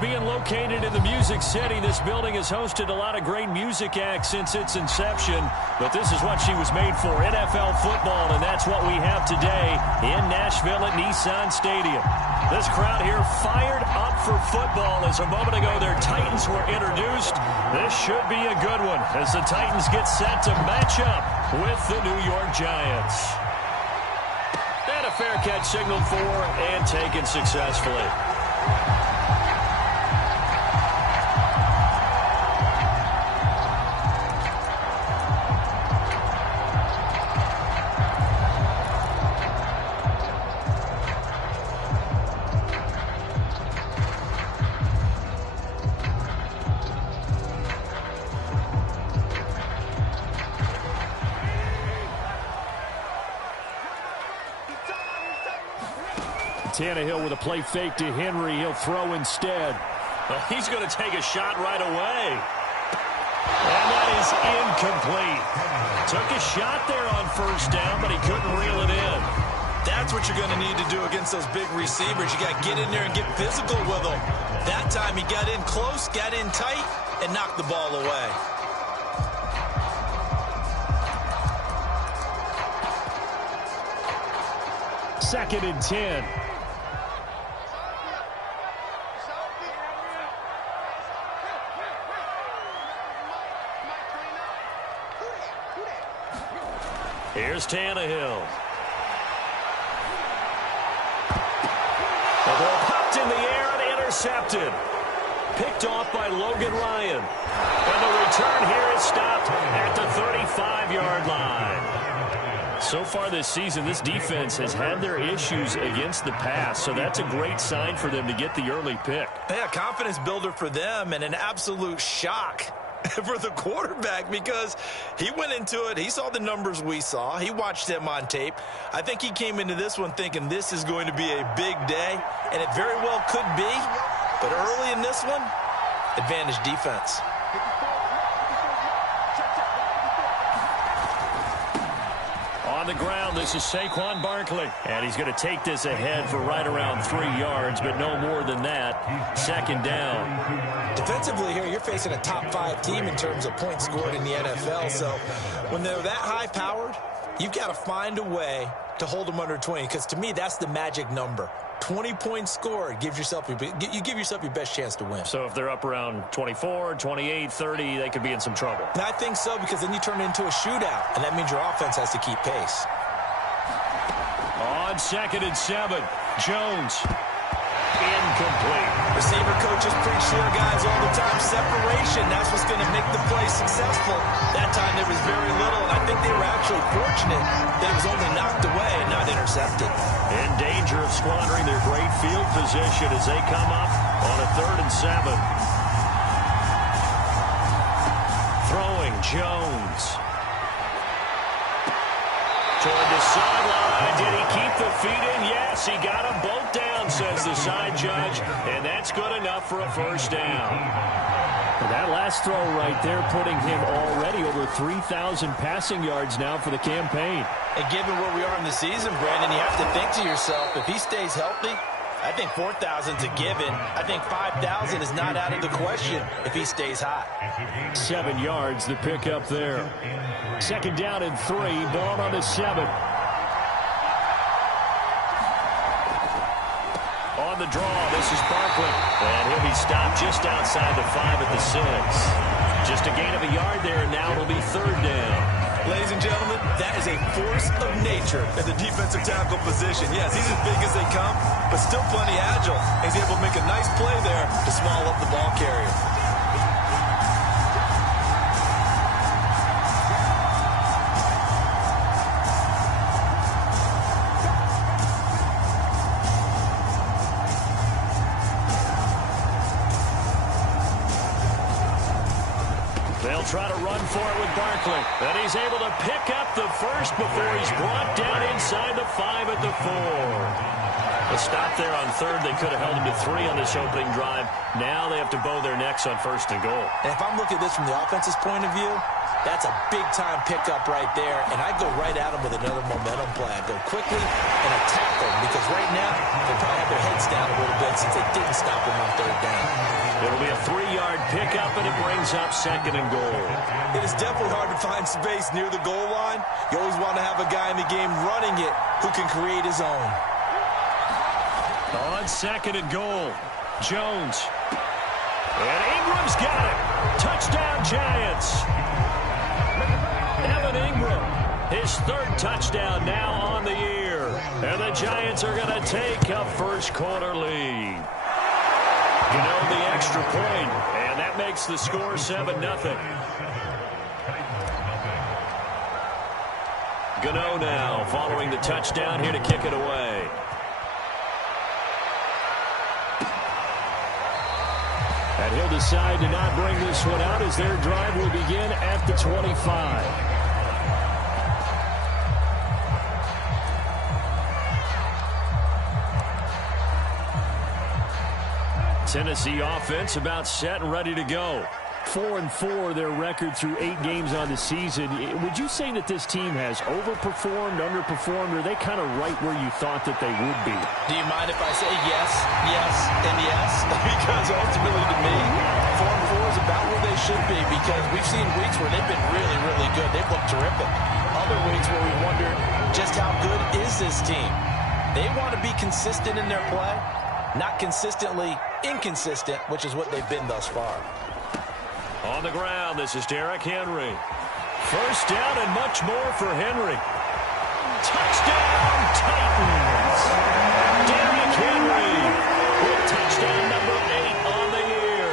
Being located in the Music City, this building has hosted a lot of great music acts since its inception. But this is what she was made for, NFL football, and that's what we have today in Nashville at Nissan Stadium. This crowd here fired up for football as a moment ago their Titans were introduced. This should be a good one as the Titans get set to match up with the New York Giants. And a fair catch signaled for and taken successfully. Tannehill with a play fake to Henry. He'll throw instead. Well, he's going to take a shot right away. And that is incomplete. Took a shot there on first down, but he couldn't reel it in. That's what you're going to need to do against those big receivers. You got to get in there and get physical with them. That time he got in close, got in tight, and knocked the ball away. Second and 10. Here's Tannehill. The ball popped in the air and intercepted. Picked off by Logan Ryan. And the return here is stopped at the 35-yard line. So far this season, this defense has had their issues against the pass, so that's a great sign for them to get the early pick. Yeah, confidence builder for them and an absolute shock for the quarterback because he went into it. He saw the numbers we saw. He watched them on tape. I think he came into this one thinking this is going to be a big day, and it very well could be. But early in this one, advantage defense. On the ground, this is Saquon Barkley. And he's going to take this ahead for right around 3 yards, but no more than that. Second down. Defensively here, you're facing a top-5 team in terms of points scored in the NFL. So when they're that high-powered, you've got to find a way to hold them under 20. Because to me, that's the magic number. 20 points scored, you give yourself your best chance to win. So if they're up around 24, 28, 30, they could be in some trouble. And I think so, because then you turn it into a shootout, and that means your offense has to keep pace. On second and 7, Jones. Incomplete. Receiver coaches preach here, guys, all the time. Separation, that's what's going to make the play successful. That time there was very little, and I think they were actually fortunate that it was only knocked away and not intercepted. In danger of squandering their great field position as they come up on a 3rd and 7. Throwing Jones. Toward the sideline. Did he keep the feet in? Yes, he got them both down, says the side judge. And that's good enough for a first down. And that last throw right there putting him already over 3,000 passing yards now for the campaign. And given where we are in the season, Brandon, you have to think to yourself, if he stays healthy, I think 4,000's a given. I think 5,000 is not out of the question if he stays hot. 7 yards, the pickup there. Second down and 3, ball on the 7. On the draw, this is Barkley. And he'll be stopped just outside the 5 at the 6. Just a gain of a yard there, and now it'll be 3rd down. Ladies and gentlemen, that is a force of nature at the defensive tackle position. Yes, he's as big as they come, but still plenty agile. He's able to make a nice play there to swallow up the ball carrier. They'll try to run for it with Barkley. And he's able to pick up the first before he's brought down inside the 5 at the 4. A stop there on 3rd. They could have held him to 3 on this opening drive. Now they have to bow their necks on 1st and goal. And if I'm looking at this from the offense's point of view, That's a big-time pickup right there, and I'd go right at him with another momentum play. I'd go quickly and attack them because right now they probably have their heads down a little bit since they didn't stop him on third down. It'll be a 3-yard pickup, and it brings up 2nd and goal. It is definitely hard to find space near the goal line. You always want to have a guy in the game running it who can create his own. On 2nd and goal, Jones. And Ingram's got it. Touchdown, Giants. Evan Ingram, his 3rd touchdown now on the year. And the Giants are going to take a first-quarter lead. You know, the extra point, and that makes the score 7-0. Gano now following the touchdown here to kick it away. And he'll decide to not bring this one out as their drive will begin at the 25. Tennessee offense about set and ready to go. 4-4 their record through 8 games on the season. Would you say that this team has overperformed, underperformed, or are they kind of right where you thought that they would be? Do you mind if I say yes, yes, and yes? Because ultimately to me, 4-4 is about where they should be because we've seen weeks where they've been really, really good. They've looked terrific. Other weeks where we wonder just how good is this team. They want to be consistent in their play, not consistently inconsistent, which is what they've been thus far. On the ground, this is Derrick Henry. First down and much more for Henry. Touchdown, Titans! Derrick Henry with touchdown number 8 on the year.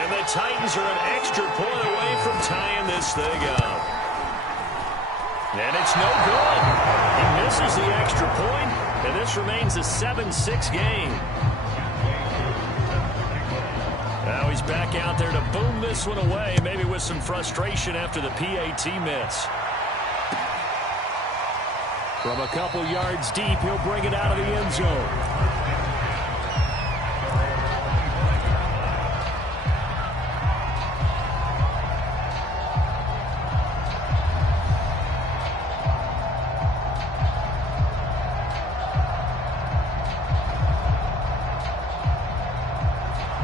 And the Titans are an extra point away from tying this thing up. And it's no good. He misses the extra point, and this remains a 7-6 game. Now he's back out there to boom this one away, maybe with some frustration after the PAT miss. From a couple yards deep, he'll bring it out of the end zone.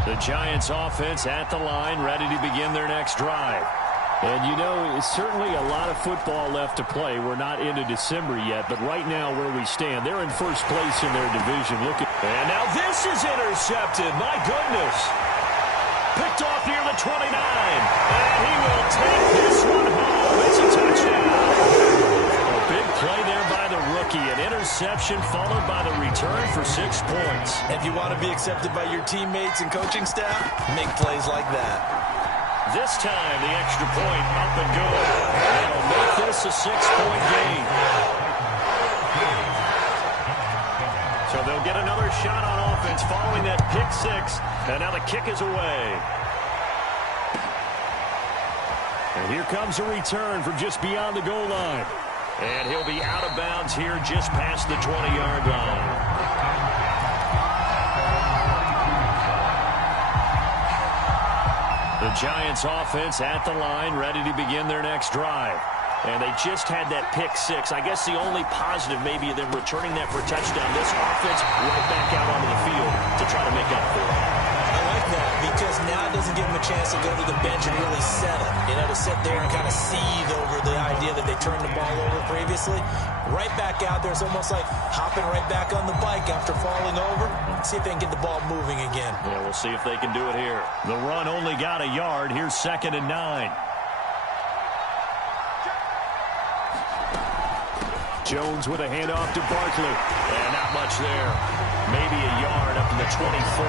The Giants offense at the line, ready to begin their next drive. And, you know, it's certainly a lot of football left to play. We're not into December yet, but right now where we stand, they're in first place in their division. And now this is intercepted. My goodness. Picked off near the 29. And he will take this one home. It's a touchdown. A big play there by the rookie. An interception followed by the return for 6 points. If you want to be accepted by your teammates and coaching staff, make plays like that. This time, the extra point up and good. That'll make this a 6-point game. So they'll get another shot on offense following that pick 6. And now the kick is away. And here comes a return from just beyond the goal line. And he'll be out of bounds here just past the 20-yard line. The Giants offense at the line, ready to begin their next drive. And they just had that pick 6. I guess the only positive maybe of them returning that for a touchdown. This offense right back out onto the field to try to make up for it. I like that because now it doesn't give them a chance to go to the bench and really settle. You know, to sit there and kind of seethe over the idea that they turned the ball over previously. Right back out there. It's almost like hopping right back on the bike after falling over. See if they can get the ball moving again. Yeah, we'll see if they can do it here. The run only got a yard. Here's 2nd and 9. Jones with a handoff to Barkley. And not much there. Maybe a yard up to the 24.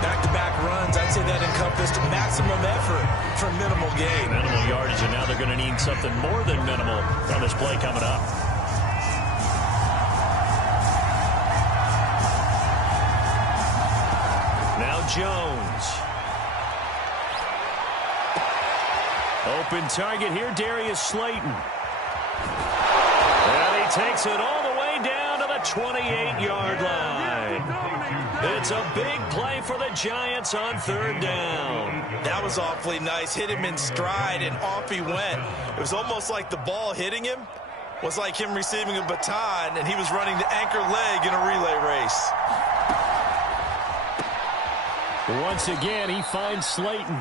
Back-to-back runs, I'd say that encompassed maximum effort for minimal gain. Minimal yardage, and now they're going to need something more than minimal on this play coming up. Now Jones. Open target here, Darius Slayton. And he takes it all the way down to the 28-yard line. It's a big play for the Giants on third down. That was awfully nice. Hit him in stride, and off he went. It was almost like the ball hitting him was like him receiving a baton, and he was running the anchor leg in a relay race. Once again, he finds Slayton.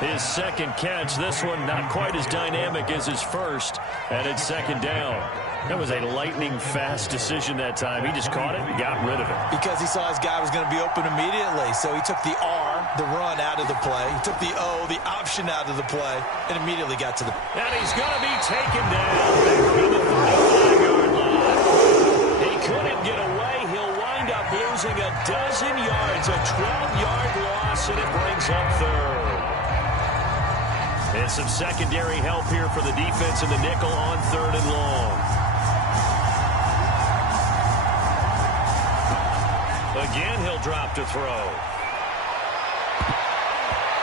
His second catch, this one not quite as dynamic as his first, and it's second down. That was a lightning-fast decision that time. He just caught it and got rid of it. Because he saw his guy was going to be open immediately, so he took the R, the run, out of the play. He took the O, the option, out of the play, and immediately got to the... And he's going to be taken down back around the 35-yard line. He couldn't get away. He'll wind up losing a dozen yards, a 12-yard loss, and it brings up third. And some secondary help here for the defense in the nickel on third and long. Again, he'll drop to throw.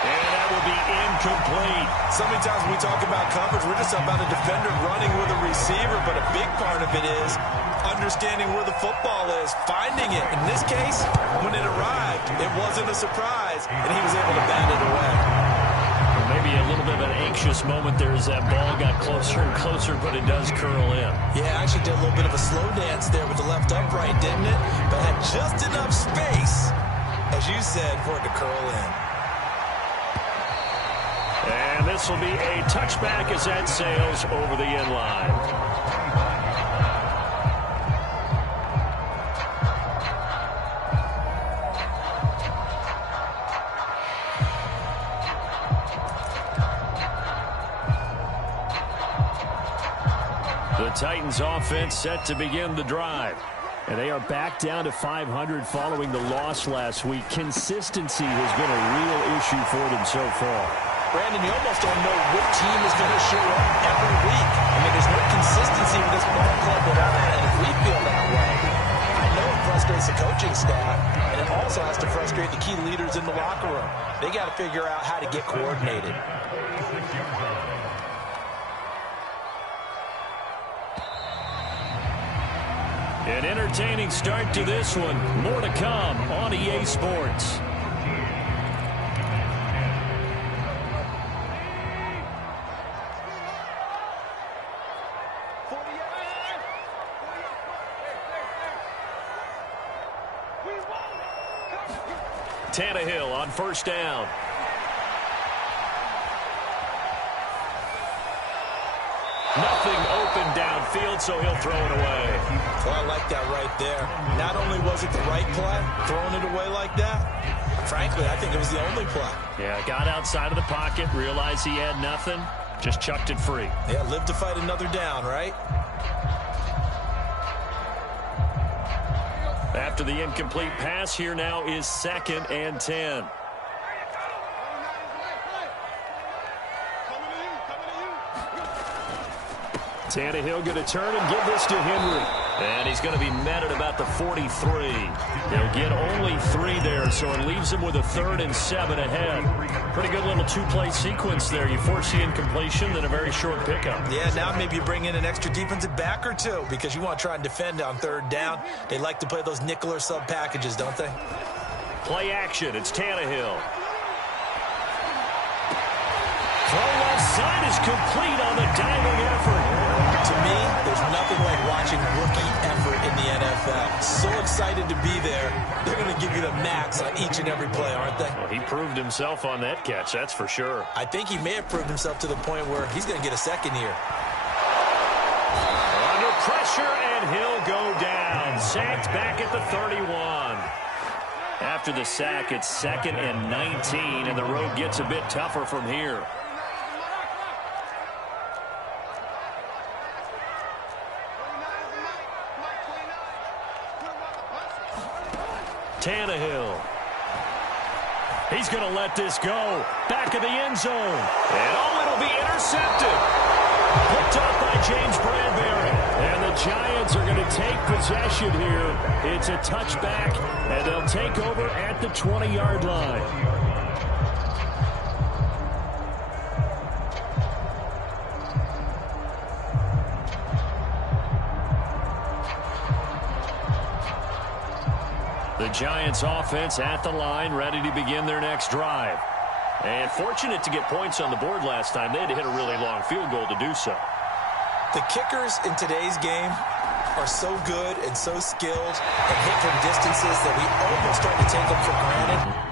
And that will be incomplete. So many times when we talk about coverage, we're just about a defender running with a receiver, but a big part of it is understanding where the football is, finding it. In this case, when it arrived, it wasn't a surprise, and he was able to bat it away. Maybe a little bit of an anxious moment there as that ball got closer and closer, but it does curl in. Yeah, actually did a little bit of a slow dance there with the left upright, didn't it? But had just enough space, as you said, for it to curl in. And this will be a touchback as that sails over the end line. The Titans offense set to begin the drive. And they are back down to 500 following the loss last week. Consistency has been a real issue for them so far. Brandon, you almost don't know what team is going to show up every week. I mean, there's no consistency with this ball club without it, and if we feel that way, I know it frustrates the coaching staff, and it also has to frustrate the key leaders in the locker room. They got to figure out how to get coordinated. An entertaining start to this one. More to come on EA Sports. Tannehill on first down. Nothing open downfield, so he'll throw it away. Well, I like that right there. Not only was it the right play, throwing it away like that, frankly, I think it was the only play. Yeah, got outside of the pocket, realized he had nothing, just chucked it free. Yeah, live to fight another down, right? After the incomplete pass, here now is 2nd and 10. Tannehill going to turn and give this to Henry. And he's going to be met at about the 43. They'll get only 3 there, so it leaves him with a 3rd and 7 ahead. Pretty good little 2-play sequence there. You force the incompletion, then a very short pickup. Yeah, now maybe you bring in an extra defensive back or two because you want to try and defend on 3rd down. They like to play those nickel or sub packages, don't they? Play action. It's Tannehill. Throw left side is complete on the diving effort. To me, there's nothing like watching rookie effort in the NFL. So excited to be there. They're going to give you the max on each and every play, aren't they? Well, he proved himself on that catch, that's for sure. I think he may have proved himself to the point where he's going to get a second here. Under pressure, and he'll go down. Sacked back at the 31. After the sack, it's 2nd and 19, and the road gets a bit tougher from here. Tannehill. He's going to let this go. Back of the end zone. And it'll be intercepted. Picked up by James Bradbury. And the Giants are going to take possession here. It's a touchback, and they'll take over at the 20-yard line. The Giants offense at the line, ready to begin their next drive. And fortunate to get points on the board last time. They had to hit a really long field goal to do so. The kickers in today's game are so good and so skilled and hit from distances that we almost start to take them for granted.